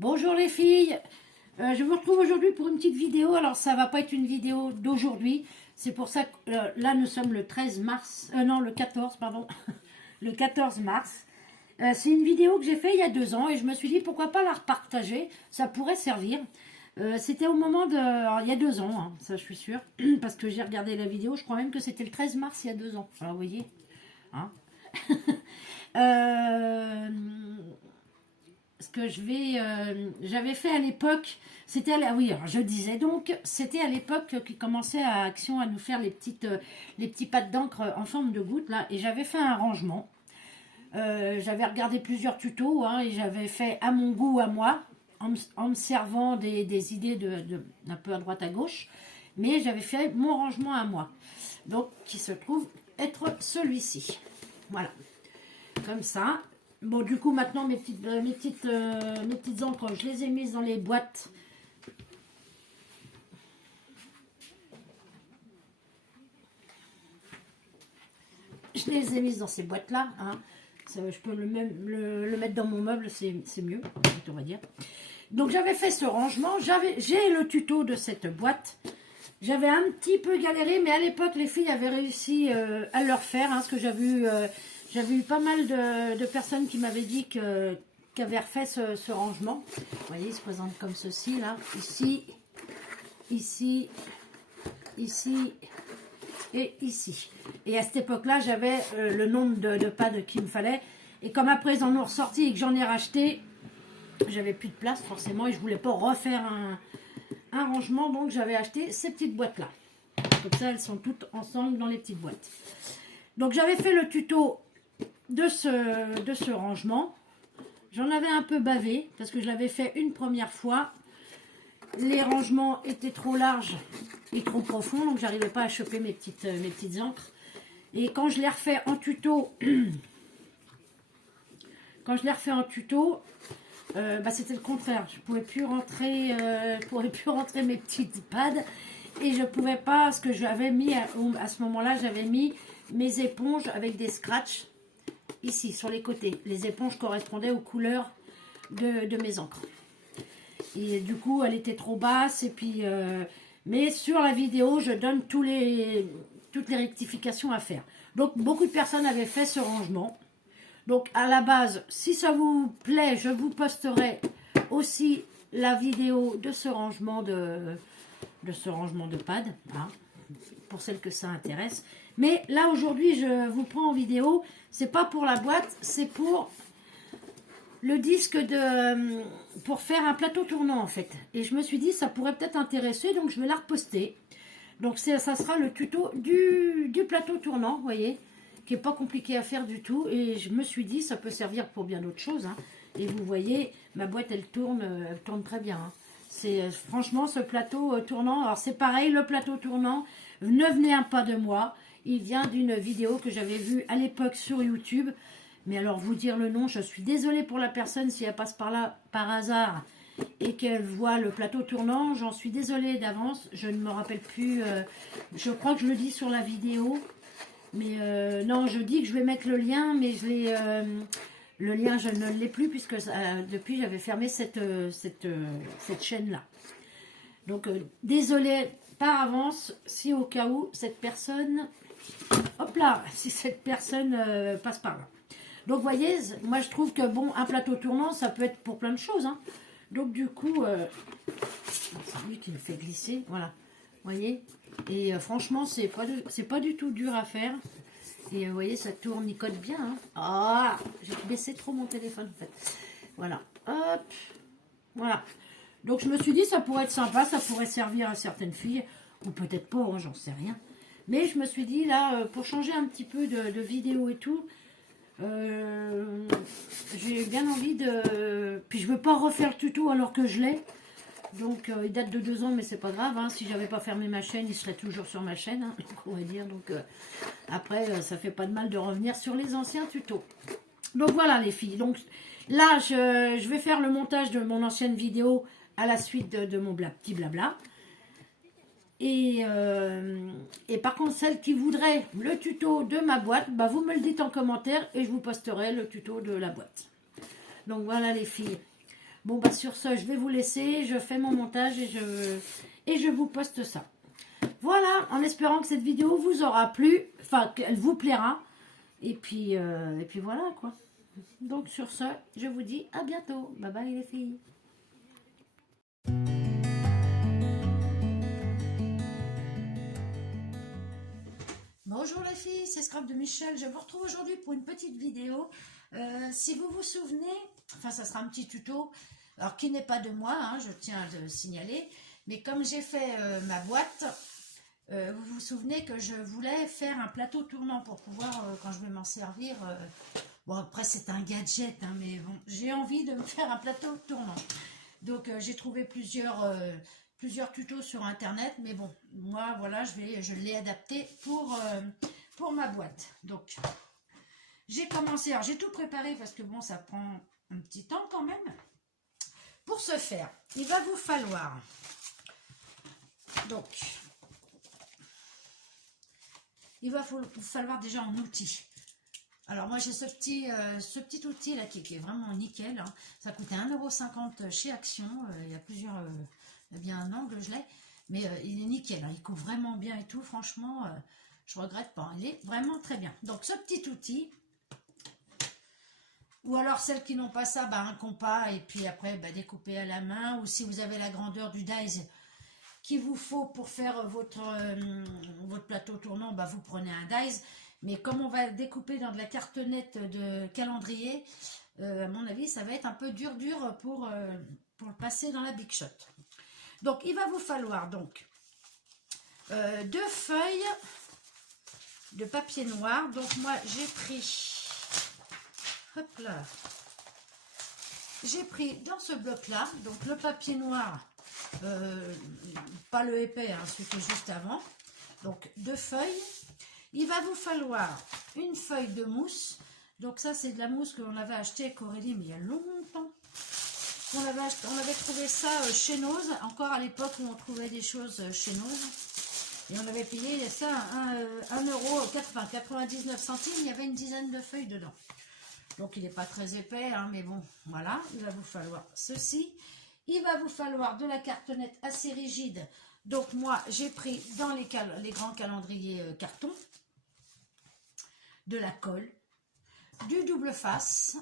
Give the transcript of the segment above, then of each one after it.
Bonjour les filles, je vous retrouve aujourd'hui pour une petite vidéo. Alors ça va pas être une vidéo d'aujourd'hui, c'est pour ça que là nous sommes le 13 mars, non le 14 pardon, le 14 mars. C'est une vidéo que j'ai fait il y a 2 ans et je me suis dit pourquoi pas la repartager, ça pourrait servir. C'était au moment de, alors, il y a 2 ans, hein, ça je suis sûre, parce que j'ai regardé la vidéo, je crois même que c'était le 13 mars il y a 2 ans. Alors vous voyez, hein. Euh, ce que j'avais fait à l'époque, c'était, oui, alors je disais donc, c'était à l'époque qui commençait à Action à nous faire les petits pattes d'encre en forme de gouttes là, et j'avais fait un rangement. J'avais regardé plusieurs tutos hein, et j'avais fait à mon goût, à moi, en me servant des idées d'un peu à droite à gauche, mais j'avais fait mon rangement à moi, donc qui se trouve être celui-ci. Voilà, comme ça. Bon, du coup, maintenant, mes petites encres, je les ai mises dans les boîtes. Je les ai mises dans ces boîtes-là. Hein. Je peux le mettre dans mon meuble, c'est mieux, on va dire. Donc, j'avais fait ce rangement. J'ai le tuto de cette boîte. J'avais un petit peu galéré, mais à l'époque, les filles avaient réussi à le refaire. Hein, parce que j'avais eu pas mal de personnes qui m'avaient dit qui avaient refait ce rangement. Vous voyez, il se présente comme ceci, là. Ici, ici, ici et ici. Et à cette époque-là, j'avais le nombre de pads qu'il me fallait. Et comme après, ils en ont ressorti et que j'en ai racheté, j'avais plus de place forcément et je voulais pas refaire un rangement. Donc, j'avais acheté ces petites boîtes-là. Comme ça, elles sont toutes ensemble dans les petites boîtes. Donc, j'avais fait le tuto de ce rangement. J'en avais un peu bavé parce que je l'avais fait une première fois. Les rangements étaient trop larges et trop profonds, donc j'arrivais pas à choper mes petites encres. Et quand je l'ai refait en tuto, c'était le contraire. Je pouvais plus rentrer, mes petites pads et je pouvais pas. Ce que j'avais mis à ce moment-là, j'avais mis mes éponges avec des scratchs ici sur les côtés. Les éponges correspondaient aux couleurs de mes encres. Et du coup, elle était trop basse. Et puis, mais sur la vidéo, je donne toutes les rectifications à faire. Donc, beaucoup de personnes avaient fait ce rangement. Donc, à la base, si ça vous plaît, je vous posterai aussi la vidéo de ce rangement de pads, hein, pour celles que ça intéresse. Mais là, aujourd'hui, je vous prends en vidéo. C'est pas pour la boîte, c'est pour le disque pour faire un plateau tournant en fait. Et je me suis dit ça pourrait peut-être intéresser, donc je vais la reposter. Donc ça sera le tuto du plateau tournant, vous voyez, qui est pas compliqué à faire du tout. Et je me suis dit ça peut servir pour bien d'autres choses. Hein. Et vous voyez, ma boîte elle tourne très bien. Hein. C'est franchement ce plateau tournant. Alors c'est pareil, le plateau tournant, ne venez pas de moi. Il vient d'une vidéo que j'avais vue à l'époque sur YouTube. Mais alors, vous dire le nom, je suis désolée pour la personne si elle passe par là par hasard et qu'elle voit le plateau tournant. J'en suis désolée d'avance. Je ne me rappelle plus. Je crois que je le dis sur la vidéo. Mais non, je dis que je vais mettre le lien, mais le lien, je ne l'ai plus puisque depuis, j'avais fermé cette chaîne-là. Donc, désolée par avance si au cas où cette personne... Hop là, si cette personne passe par là. Donc, vous voyez, moi, je trouve que, bon, un plateau tournant, ça peut être pour plein de choses. Hein. Donc, du coup, c'est lui qui me fait glisser. Voilà. Vous voyez. Et franchement, c'est pas du tout dur à faire. Et vous voyez, ça tournicote bien. Hein. Ah, j'ai baissé trop mon téléphone, en fait. Voilà. Hop. Voilà. Donc, je me suis dit, ça pourrait être sympa. Ça pourrait servir à certaines filles. Ou peut-être pas, hein, j'en sais rien. Mais je me suis dit, là, pour changer un petit peu de vidéo et tout... j'ai bien envie de... Puis je veux pas refaire le tuto alors que je l'ai. Donc il date de 2 ans, mais c'est pas grave. Hein. Si j'avais pas fermé ma chaîne, il serait toujours sur ma chaîne. Hein, on va dire. Donc après, ça fait pas de mal de revenir sur les anciens tutos. Donc voilà les filles. Donc là, je vais faire le montage de mon ancienne vidéo à la suite de mon petit blabla. Et par contre, celle qui voudrait le tuto de ma boîte, bah vous me le dites en commentaire et je vous posterai le tuto de la boîte. Donc voilà les filles. Bon, bah sur ce, je vais vous laisser. Je fais mon montage et je vous poste ça. Voilà, en espérant que cette vidéo vous aura plu, enfin qu'elle vous plaira. Et puis voilà quoi. Donc sur ce, je vous dis à bientôt. Bye bye les filles. Bonjour les filles, c'est Scrap de Michel. Je vous retrouve aujourd'hui pour une petite vidéo. Si vous vous souvenez, enfin ça sera un petit tuto, alors qui n'est pas de moi, hein, je tiens à le signaler. Mais comme j'ai fait ma boîte, vous vous souvenez que je voulais faire un plateau tournant pour pouvoir, quand je vais m'en servir, bon après c'est un gadget, hein, mais bon, j'ai envie de me faire un plateau tournant. Donc j'ai trouvé plusieurs tutos sur internet, mais bon, moi voilà, je l'ai adapté pour ma boîte. Donc j'ai commencé, alors j'ai tout préparé parce que bon, ça prend un petit temps quand même. Pour ce faire, il va vous falloir, donc, il va vous falloir déjà un outil. Alors moi j'ai ce petit outil là qui est vraiment nickel, hein. Ça coûtait 1,50 € chez Action, il y a plusieurs, il y a bien un an que je l'ai, mais il est nickel, hein. Il coupe vraiment bien et tout, franchement, je regrette pas, il est vraiment très bien. Donc ce petit outil, ou alors celles qui n'ont pas ça, bah, un compas et puis après bah, découper à la main, ou si vous avez la grandeur du dies qu'il vous faut pour faire votre plateau tournant, bah, vous prenez un dies. Mais comme on va découper dans de la cartonnette de calendrier, à mon avis, ça va être un peu dur pour le passer dans la Big Shot. Donc, il va vous falloir donc 2 feuilles de papier noir. Donc, moi, j'ai pris, hop là, j'ai pris dans ce bloc-là, donc le papier noir, pas le épais, hein, celui qui est juste avant. Donc, 2 feuilles. Il va vous falloir une feuille de mousse. Donc ça, c'est de la mousse que l'on avait acheté avec Aurélie, mais il y a longtemps. On avait trouvé ça chez Nose, encore à l'époque où on trouvait des choses chez Nose. Et on avait payé ça 1,99 €. Il y avait une dizaine de feuilles dedans. Donc il n'est pas très épais, hein, mais bon, voilà. Il va vous falloir ceci. Il va vous falloir de la cartonnette assez rigide. Donc moi, j'ai pris dans les grands calendriers carton de la colle, du double face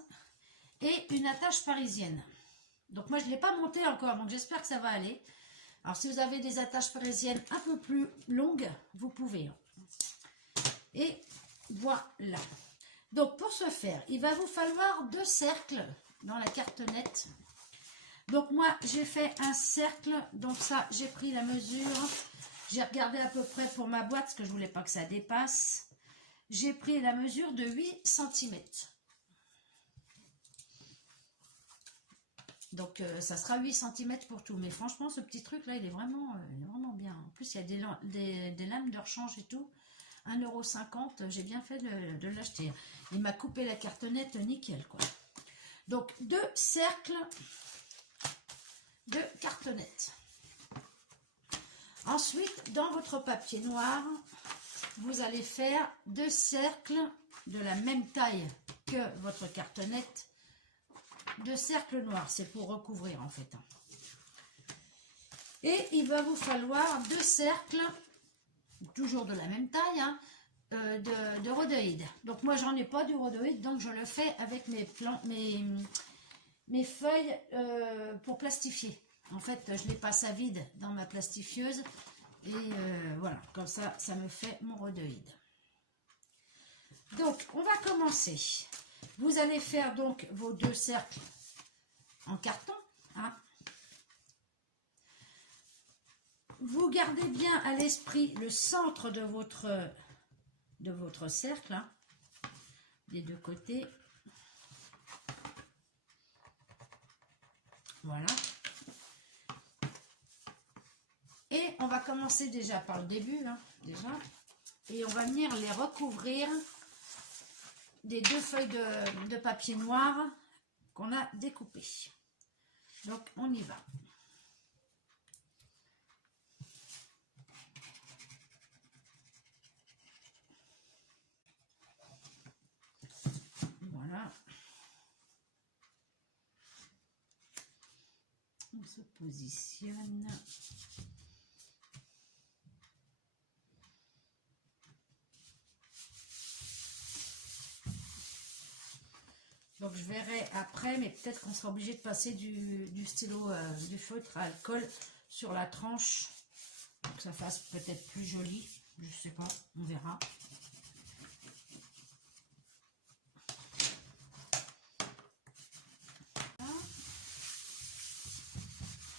et une attache parisienne. Donc moi je ne l'ai pas monté encore, donc j'espère que ça va aller. Alors si vous avez des attaches parisiennes un peu plus longues, vous pouvez. Et voilà. Donc pour ce faire, il va vous falloir 2 cercles dans la cartonnette. Donc moi j'ai fait un cercle, donc ça j'ai pris la mesure. J'ai regardé à peu près pour ma boîte parce que je ne voulais pas que ça dépasse. J'ai pris la mesure de 8 cm. Donc, ça sera 8 cm pour tout. Mais franchement, ce petit truc-là, il est vraiment bien. En plus, il y a des lames de rechange et tout. 1,50 €, j'ai bien fait de l'acheter. Il m'a coupé la cartonnette nickel, quoi. Donc, 2 cercles de cartonnette. Ensuite, dans votre papier noir, vous allez faire 2 cercles de la même taille que votre cartonnette, 2 cercles noirs, c'est pour recouvrir en fait. Et il va vous falloir 2 cercles, toujours de la même taille, hein, de rhodoïde. Donc moi j'en ai pas de rhodoïde, donc je le fais avec mes feuilles pour plastifier. En fait, je les passe à vide dans ma plastifieuse. Et voilà, comme ça, ça me fait mon rhodoïde. Donc, on va commencer. Vous allez faire donc vos 2 cercles en carton. Hein. Vous gardez bien à l'esprit le centre de votre cercle, hein, des 2 côtés. Voilà. Et on va commencer déjà par le début, hein, déjà. Et on va venir les recouvrir des 2 feuilles de papier noir qu'on a découpées. Donc, on y va. Voilà. On se positionne. Donc je verrai après, mais peut-être qu'on sera obligé de passer du stylo, du feutre à alcool sur la tranche, pour que ça fasse peut-être plus joli. Je sais pas, on verra.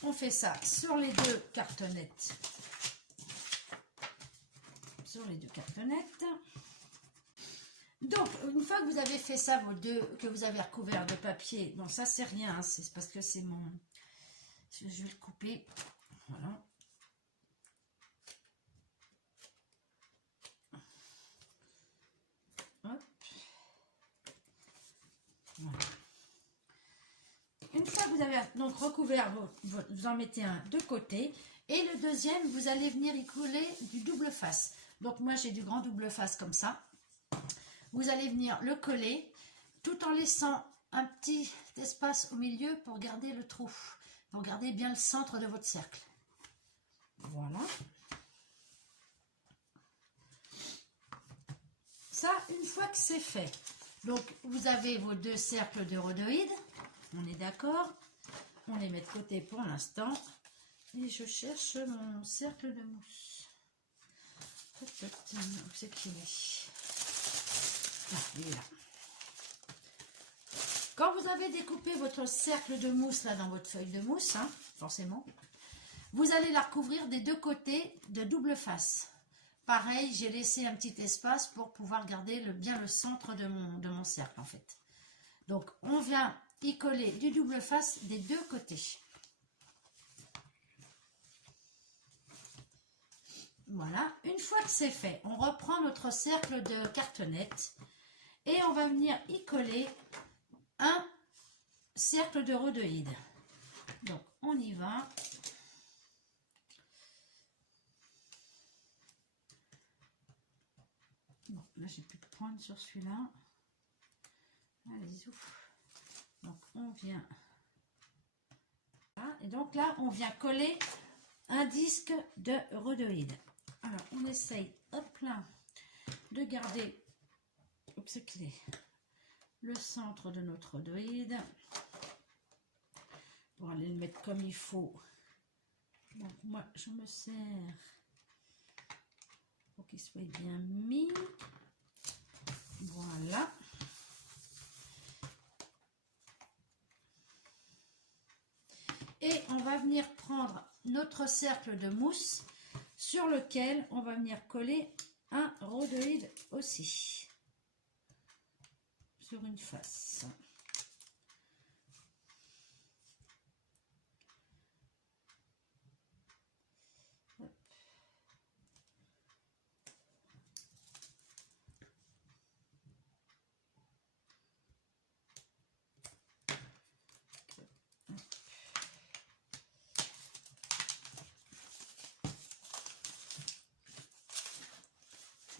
On fait ça sur les deux cartonnettes. Sur les deux cartonnettes. Donc, une fois que vous avez fait ça, vos deux, que vous avez recouvert de papier, bon, ça c'est rien, hein, c'est parce que c'est mon... Je vais le couper. Voilà. Hop. Voilà. Une fois que vous avez donc recouvert, vous en mettez un de côté. Et le deuxième, vous allez venir y coller du double face. Donc moi, j'ai du grand double face comme ça. Vous allez venir le coller tout en laissant un petit espace au milieu pour garder le trou. Pour garder bien le centre de votre cercle. Voilà. Ça, une fois que c'est fait, donc vous avez vos deux cercles de rhodoïdes. On est d'accord? On les met de côté pour l'instant. Et je cherche mon cercle de mousse. Où c'est qu'il est? Ah, il est là. Quand vous avez découpé votre cercle de mousse là dans votre feuille de mousse, hein, forcément, vous allez la recouvrir des deux côtés de double face. Pareil, j'ai laissé un petit espace pour pouvoir garder bien le centre de mon cercle en fait. Donc on vient y coller du double face des deux côtés. Voilà, une fois que c'est fait, on reprend notre cercle de cartonnette et on va venir y coller un cercle de rhodoïde. Donc on y va. Bon, là j'ai plus de pointe sur celui-là. Allez, ouf. Donc on vient. Voilà. Et donc là on vient coller un disque de rhodoïde. Alors on essaye, hop là, de garder le centre de notre rhodoïde pour aller le mettre comme il faut. Donc moi je me sers pour qu'il soit bien mis. Voilà. Et on va venir prendre notre cercle de mousse sur lequel on va venir coller un rhodoïde aussi. Sur une face. Hop.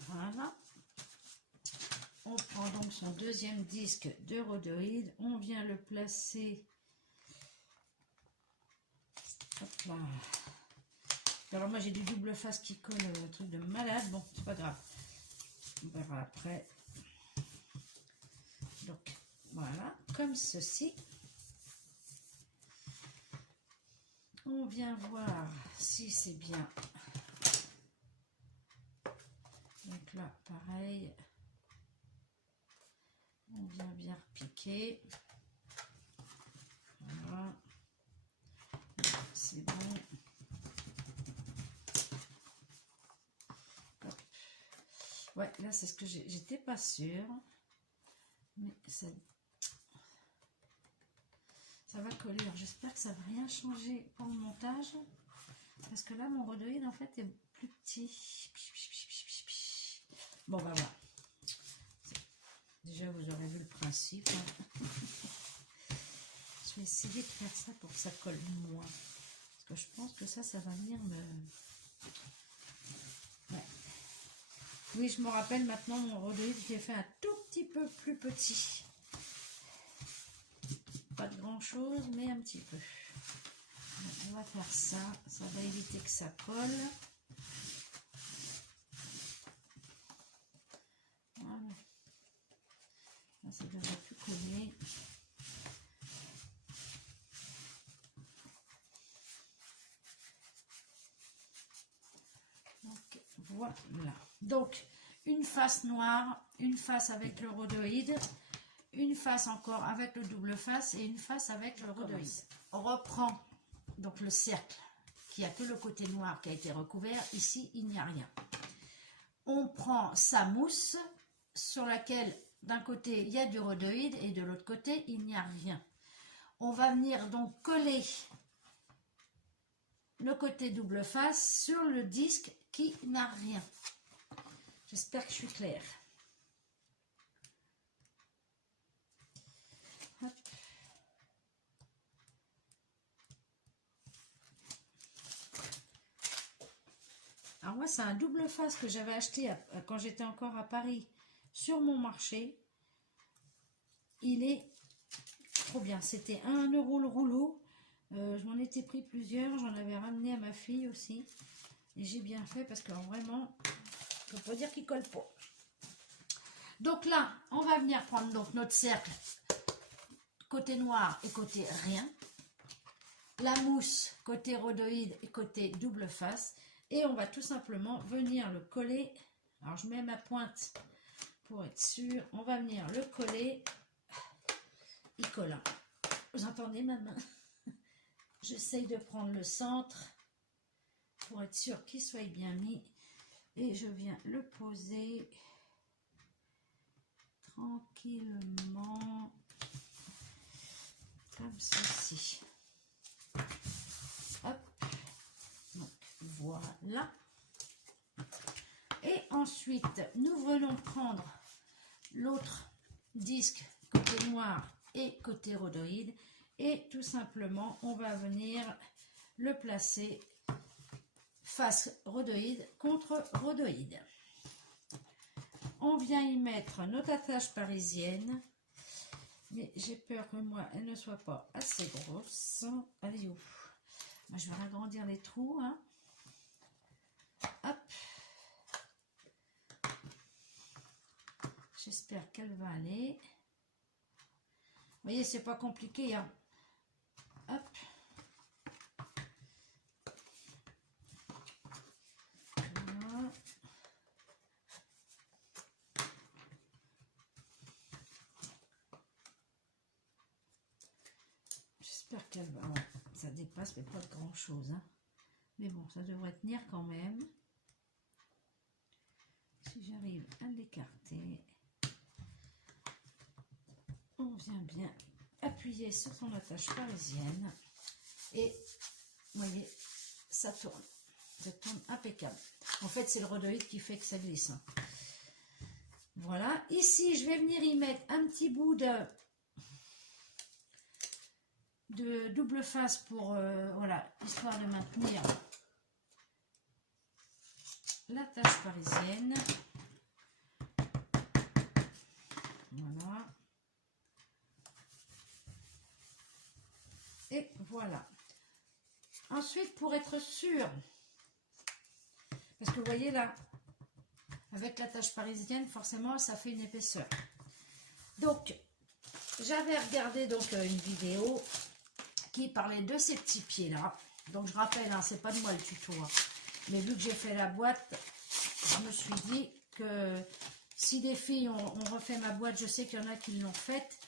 Voilà. On prend donc son deuxième disque de rhodoïde. On vient le placer. Hop là. Alors moi j'ai du double face qui colle un truc de malade. Bon, c'est pas grave. On verra après. Donc voilà, comme ceci. On vient voir si c'est bien. Donc là, pareil. On vient bien repiquer. Voilà. C'est bon. Hop. Ouais, là c'est ce que j'étais pas sûre. Mais ça va coller. J'espère que ça va rien changer pour le montage. Parce que là, mon rhodoïde en fait est plus petit. Bon, bah voilà. Déjà, vous aurez vu le principe. Hein. Je vais essayer de faire ça pour que ça colle moins. Parce que je pense que ça va venir me... Ouais. Oui, je me rappelle maintenant mon rhodoïde, je l'ai fait un tout petit peu plus petit. Pas de grand chose, mais un petit peu. on va faire ça. Ça va éviter que ça colle. Voilà. Là, ça devrait plus coller. Donc, voilà. Donc, une face noire, une face avec le rhodoïde, une face encore avec le double face et une face avec le rhodoïde. On reprend donc le cercle qui a que le côté noir qui a été recouvert. Ici, il n'y a rien. On prend sa mousse sur laquelle d'un côté il y a du rhodoïde et de l'autre côté il n'y a rien. On va venir donc coller le côté double face sur le disque qui n'a rien. J'espère que je suis claire. Hop. Alors moi, c'est un double face que j'avais acheté quand j'étais encore à Paris sur mon marché. Il est trop bien. C'était 1 € le rouleau. Je m'en étais pris plusieurs. J'en avais ramené à ma fille aussi. Et j'ai bien fait parce que vraiment, on peut pas dire qu'il colle pas. Donc là, on va venir prendre donc notre cercle côté noir et côté rien. La mousse côté rhodoïde et côté double face. Et on va tout simplement venir le coller. Alors je mets ma pointe pour être sûr. On va venir le coller. Il colle. Vous entendez ma main? J'essaye de prendre le centre pour être sûr qu'il soit bien mis. Et je viens le poser tranquillement comme ceci. Hop. Donc voilà. Et ensuite, nous venons prendre l'autre disque côté noir et côté rhodoïde. Et tout simplement, on va venir le placer face rhodoïde contre rhodoïde. On vient y mettre notre attache parisienne. Mais j'ai peur que moi, elle ne soit pas assez grosse. Allez, où? Moi, je vais agrandir les trous. Hein. Hop. J'espère qu'elle va aller. Vous voyez, c'est pas compliqué. Hein. Hop. Voilà. J'espère qu'elle va... Ouais, ça dépasse, mais pas de grand chose. Hein. Mais bon, ça devrait tenir quand même. Si j'arrive à l'écarter, on vient bien appuyer sur son attache parisienne. Et vous voyez, ça tourne. Ça tourne impeccable. En fait, c'est le rhodoïde qui fait que ça glisse. Hein. Voilà. Ici, je vais venir y mettre un petit bout de double face pour, voilà, histoire de maintenir l'attache parisienne. Voilà. Et voilà. Ensuite, pour être sûr, parce que vous voyez là, avec l'attache parisienne, forcément, ça fait une épaisseur. Donc, j'avais regardé donc une vidéo qui parlait de ces petits pieds-là. Donc, je rappelle, hein, c'est pas de moi le tuto. Hein. Mais vu que j'ai fait la boîte, je me suis dit que si des filles ont refait ma boîte, je sais qu'il y en a qui l'ont faite,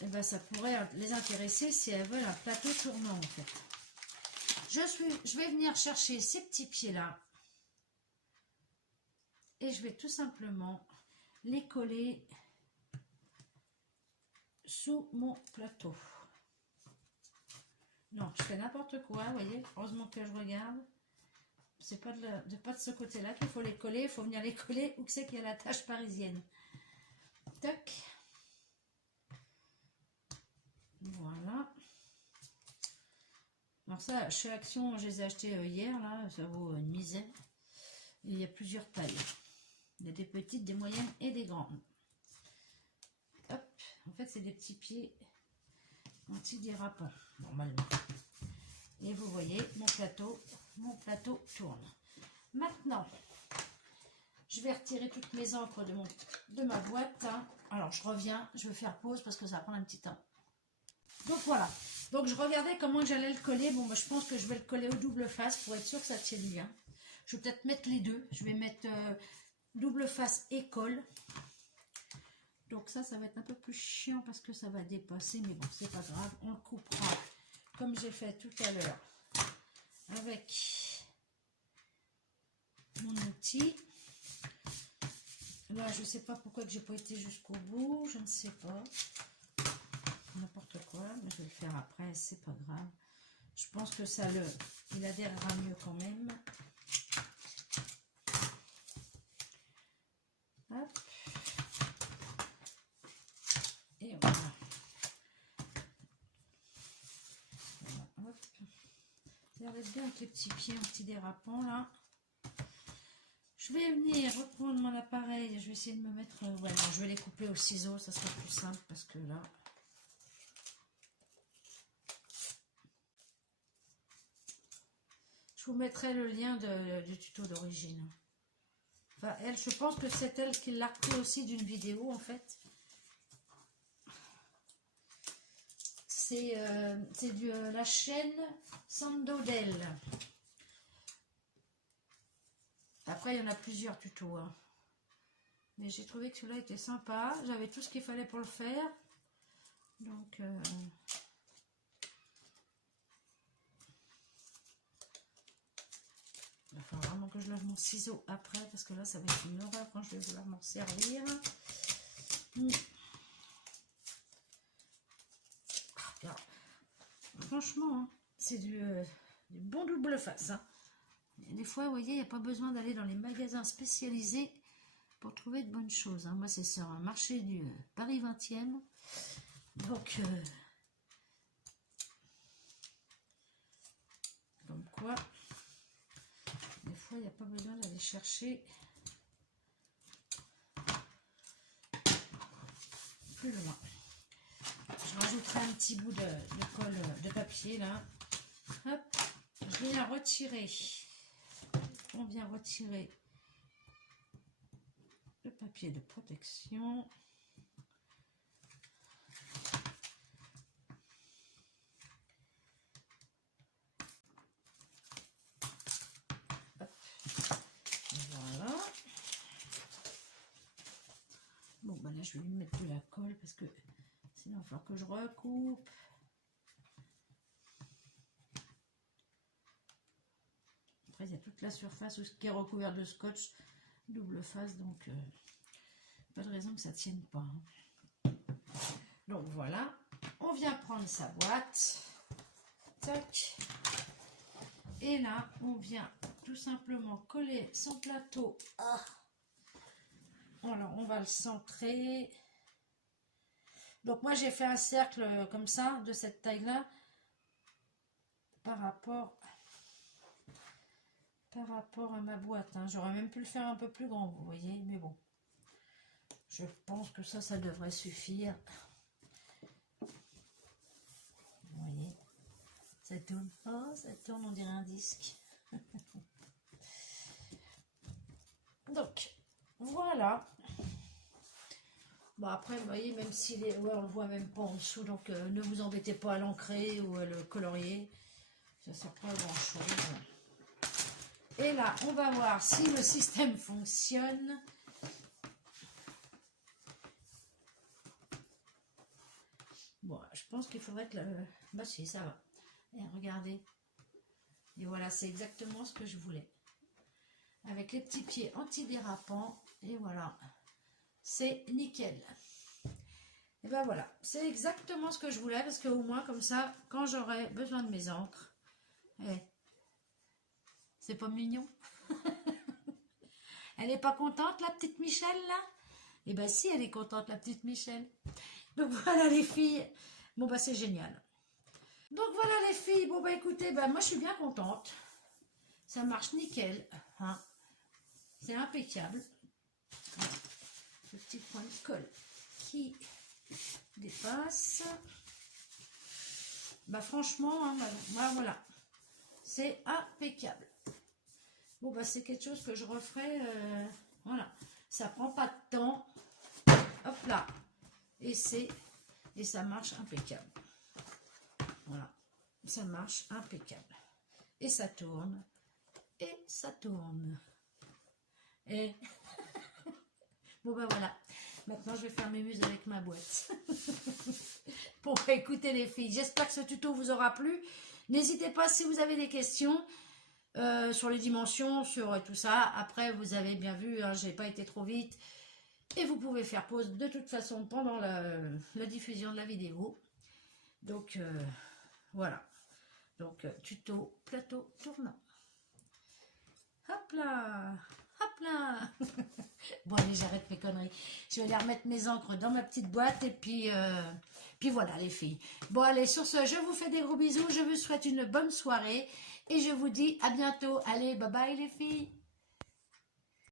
et ben ça pourrait les intéresser si elles veulent un plateau tournant en fait. Je vais venir chercher ces petits pieds-là et je vais tout simplement les coller sous mon plateau. Non, je fais n'importe quoi, vous voyez, heureusement que je regarde. C'est pas pas de ce côté-là qu'il faut les coller, il faut venir les coller où c'est qu'il y a la tache parisienne. Tac. Voilà. Alors ça, chez Action, je les ai achetés hier, là, ça vaut une misère. Il y a plusieurs tailles. Il y a des petites, des moyennes et des grandes. Hop. En fait, c'est des petits pieds anti-dérapants, normalement. Et vous voyez. plateau tourne. Maintenant, je vais retirer toutes mes encres de ma boîte. Hein. Alors, je reviens, je vais faire pause parce que ça va prendre un petit temps. Donc, voilà. Donc, je regardais comment j'allais le coller. Bon, bah, je pense que je vais le coller au double face pour être sûr que ça tienne bien. Je vais peut-être mettre les deux. Je vais mettre double face et colle. Donc, ça va être un peu plus chiant parce que ça va dépasser. Mais bon, c'est pas grave. On le coupera comme j'ai fait tout à l'heure avec mon outil. Là, je ne sais pas pourquoi que j'ai pas été jusqu'au bout, je ne sais pas. N'importe quoi, mais je vais le faire après, c'est pas grave. Je pense que il adhérera mieux quand même. Hop. Et voilà. Voilà, hop. Ça va être bien avec les petits pieds anti-dérapants là. Je vais venir reprendre mon appareil, je vais essayer de me mettre... ouais, non, je vais les couper au ciseau, ça sera plus simple parce que là... Je vous mettrai le lien du tuto d'origine. Enfin, elle, je pense que c'est elle qui l'a repris aussi d'une vidéo en fait. C'est la chaîne Sandodel. Après, il y en a plusieurs tutos. Hein. Mais j'ai trouvé que celui-là était sympa. J'avais tout ce qu'il fallait pour le faire. Donc, il va falloir vraiment que je lave mon ciseau après. Parce que là, ça va être une horreur quand je vais vouloir m'en servir. Alors, franchement, hein, c'est du bon double face. Hein. Des fois, vous voyez, il n'y a pas besoin d'aller dans les magasins spécialisés pour trouver de bonnes choses. Hein. Moi, c'est sur un marché du Paris 20e. Donc, comme quoi, des fois, il n'y a pas besoin d'aller chercher plus loin. Je rajouterai un petit bout de colle, de papier, là. Hop, je viens retirer. On vient retirer le papier de protection. Hop. Voilà. Bon, ben là, je vais lui mettre de la colle parce que sinon, il va falloir que je recoupe. Après, il y a toute la surface qui est recouverte de scotch double face, donc pas de raison que ça ne tienne pas. Hein. Donc voilà, on vient prendre sa boîte. Tac. Et là, on vient tout simplement coller son plateau. Ah. Alors, on va le centrer. Donc moi, j'ai fait un cercle comme ça, de cette taille-là, par rapport à ma boîte. Hein. J'aurais même pu le faire un peu plus grand, vous voyez, mais bon. Je pense que ça devrait suffire. Vous voyez, ça tourne. Oh, ça tourne, on dirait un disque. Donc, voilà. Bon, après, vous voyez, même si ouais, on le voit même pas en dessous, donc ne vous embêtez pas à l'ancrer ou à le colorier. Ça ne sert pas à grand chose. Et là, on va voir si le système fonctionne. Bon, je pense qu'il faudrait que... Bah si, ça va. Et regardez. Et voilà, c'est exactement ce que je voulais. Avec les petits pieds antidérapants. Et voilà. C'est nickel. Et ben voilà. C'est exactement ce que je voulais. Parce qu'au moins, comme ça, quand j'aurai besoin de mes encres... c'est pas mignon. Elle n'est pas contente, la petite Michel, là? Eh ben si, elle est contente, la petite Michel. Donc voilà, les filles. Bon, bah c'est génial. Donc voilà, les filles. Bon, bah écoutez, bah, moi, je suis bien contente. Ça marche nickel. Hein. C'est impeccable. Le petit point de colle qui dépasse. Bah franchement, hein, bah, voilà. C'est impeccable. Bon, bah, c'est quelque chose que je referai. Voilà. Ça prend pas de temps. Hop là. Et ça marche impeccable. Voilà. Ça marche impeccable. Et ça tourne. Et ça tourne. Et bon, bah voilà. Maintenant, je vais faire mes muses avec ma boîte. Bon, bah, écoutez les filles, j'espère que ce tuto vous aura plu. N'hésitez pas si vous avez des questions sur les dimensions, sur tout ça. Après, vous avez bien vu, hein, j'ai pas été trop vite. Et vous pouvez faire pause de toute façon pendant la diffusion de la vidéo. Donc, voilà. Donc, tuto plateau tournant. Hop là! Hop là. Bon, allez, j'arrête mes conneries. Je vais aller remettre mes encres dans ma petite boîte et puis voilà les filles. Bon, allez, sur ce, je vous fais des gros bisous. Je vous souhaite une bonne soirée et je vous dis à bientôt. Allez, bye bye les filles.